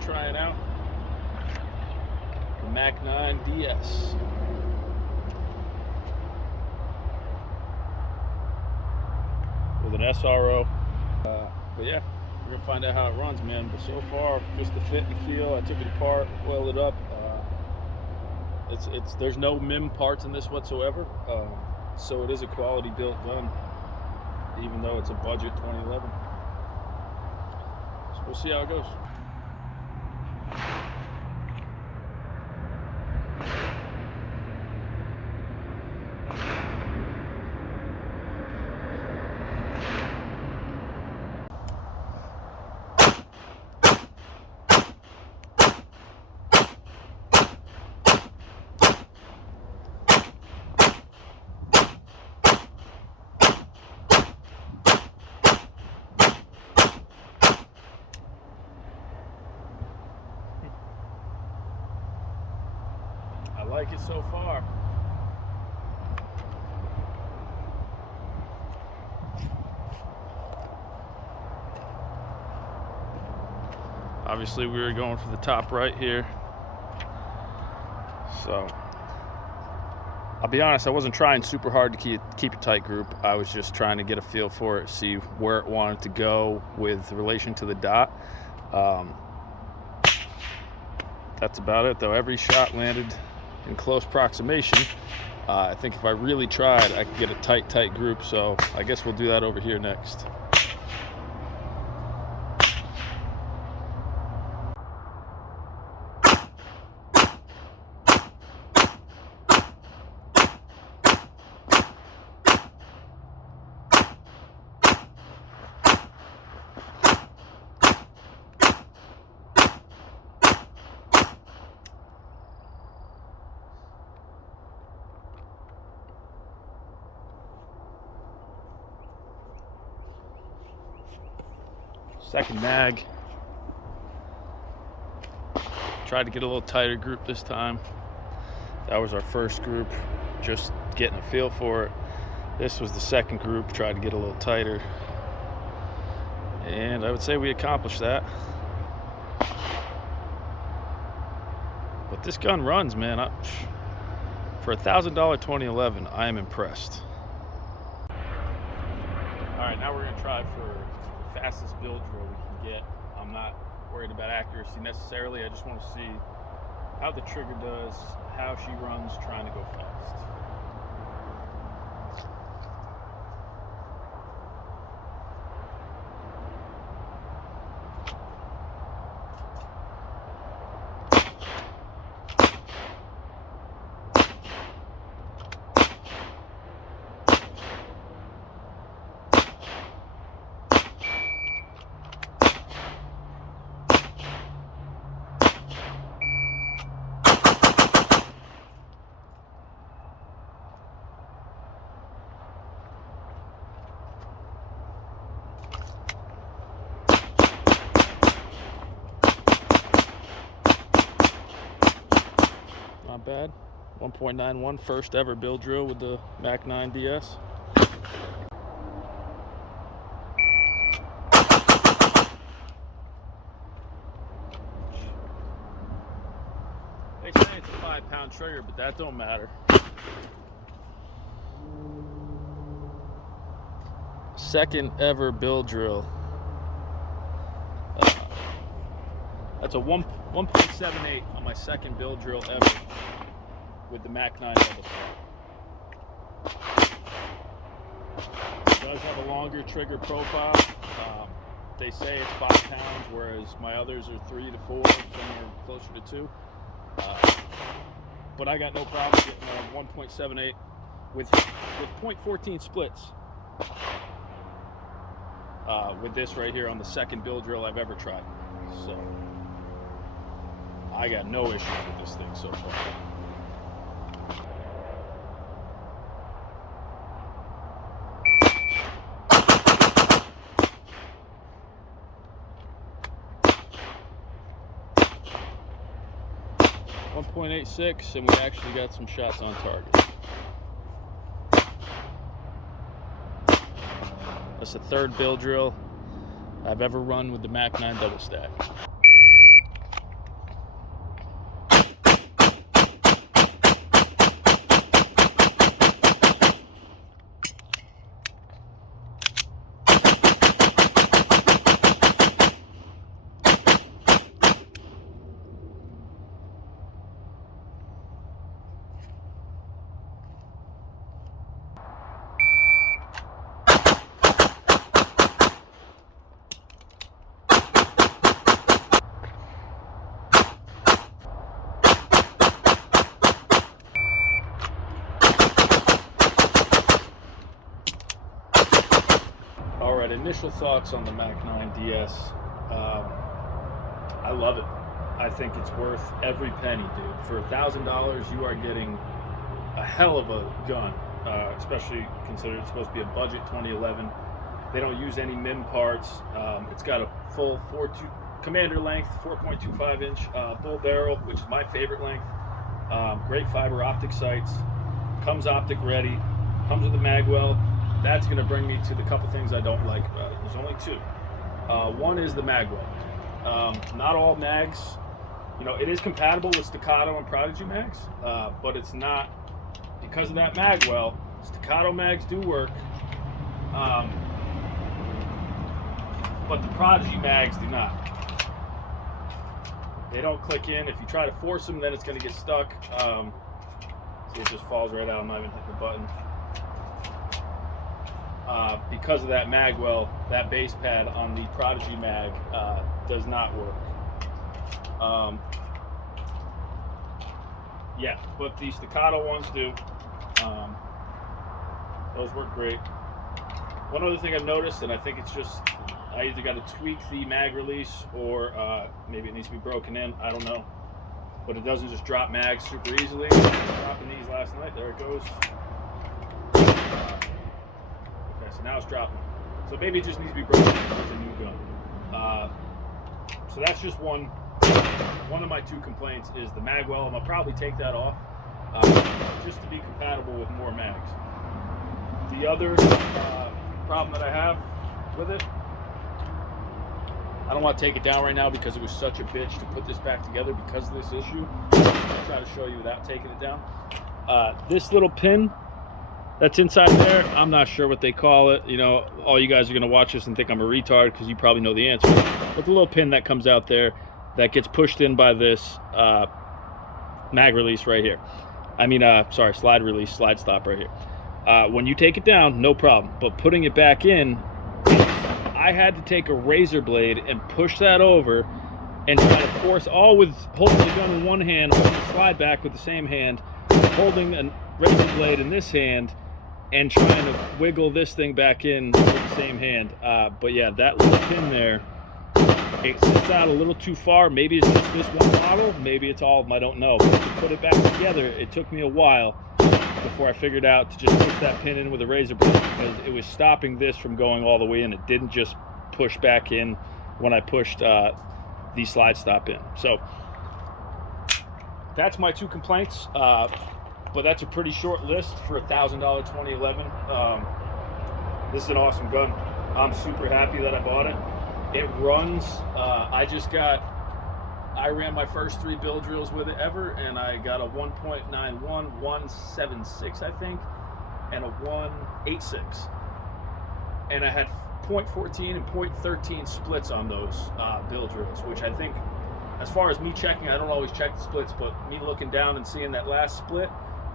we're trying out the Mac 9 DS. With an SRO. But yeah, we're gonna find out how it runs, man. But so far, just the fit and feel. I took it apart, oiled it up. There's no MIM parts in this whatsoever. So it is a quality built gun, even though it's a budget 2011. So we'll see how it goes. I like it so far. Obviously we were going for the top right here. So I'll be honest, I wasn't trying super hard to keep a tight group. I was just trying to get a feel for it, see where it wanted to go with relation to the dot. That's about it though. Every shot landed in close approximation. I think if I really tried, I could get a tight group. So I guess we'll do that over here next. Second mag. Tried to get a little tighter group this time. That was our first group, just getting a feel for it. This was the second group, tried to get a little tighter. And I would say we accomplished that. But this gun runs, man. For a $1,000 2011, I am impressed. All right, now we're gonna try for the fastest build drill we can get. I'm not worried about accuracy necessarily. I just want to see how the trigger does, how she runs trying to go fast. Not bad. 1.91, first ever build drill with the Mac 9 DS. They say it's a 5-pound trigger, but that don't matter. Second ever build drill. That's a 1.78 on my second build drill ever with the Mac 9 double stack. It does have a longer trigger profile. They say it's 5 pounds, whereas my others are 3 to 4, some are closer to 2. But I got no problem getting a 1.78 with 0.14 splits with this right here on the second build drill I've ever tried. So I got no issues with this thing so far. .86, and we actually got some shots on target. That's the third build drill I've ever run with the Mac 9 double stack. right, initial thoughts on the Mac 9 DS. I love it. I think it's worth every penny, dude. For $1,000, you are getting a hell of a gun, especially considering it's supposed to be a budget 2011. They don't use any MIM parts. It's got a full commander length, 4.25 inch bull barrel, which is my favorite length. Great fiber optic sights. Comes optic ready. Comes with a magwell. That's going to bring me to the couple things I don't like about it. There's only two. One is the magwell. Not all mags, it is compatible with Staccato and Prodigy mags, but it's not, because of that magwell. Staccato mags do work, but the Prodigy mags do not. They don't click in. If you try to force them, then it's going to get stuck. See, it just falls right out. I'm not even hitting the button. Because of that magwell, that base pad on the Prodigy mag does not work. Yeah, but the Staccato ones do. Those work great. One other thing I've noticed, and I think it's just, I either got to tweak the mag release or maybe it needs to be broken in. I don't know. But it doesn't just drop mags super easily. I was dropping these last night. There it goes. Okay, so now it's dropping. So maybe it just needs to be broken in with a new gun. So that's just one of my two complaints is the magwell, and I'll probably take that off just to be compatible with more mags. The other problem that I have with it, I don't want to take it down right now because it was such a bitch to put this back together because of this issue. I'll try to show you without taking it down. This little pin that's inside there, I'm not sure what they call it. All you guys are going to watch this and think I'm a retard because you probably know the answer. But the little pin that comes out there that gets pushed in by this mag release right here. Slide release, slide stop right here. When you take it down, no problem. But putting it back in, I had to take a razor blade and push that over and try to force, all with holding the gun in one hand, holding the slide back with the same hand, holding a razor blade in this hand, and trying to wiggle this thing back in with the same hand. But yeah, that little pin there, it sits out a little too far. Maybe it's just this one model, maybe it's all of them, I don't know. But to put it back together, it took me a while before I figured out to just put that pin in with a razor blade, because it was stopping this from going all the way in. It didn't just push back in when I pushed the slide stop in. So that's my two complaints, but that's a pretty short list for a $1,000 2011. This is an awesome gun. I'm super happy that I bought it. It runs. I ran my first 3 build drills with it ever, and I got a 1.91, 176, I think, and a 186. And I had 0.14 and 0.13 splits on those build drills, which I think, as far as me checking, I don't always check the splits, but me looking down and seeing that last split,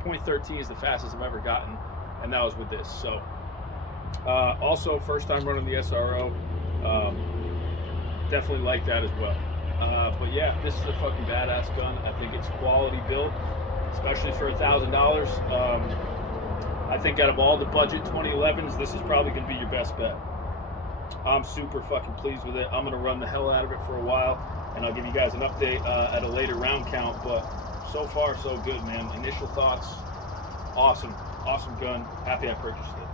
0.13 is the fastest I've ever gotten, and that was with this. So, also, first time running the SRO, definitely like that as well. But yeah, this is a fucking badass gun. I think it's quality built, especially for $1,000. I think out of all the budget 2011s, this is probably going to be your best bet. I'm super fucking pleased with it. I'm going to run the hell out of it for a while, and I'll give you guys an update at a later round count. But so far, so good, man. Initial thoughts, awesome. Awesome gun. Happy I purchased it.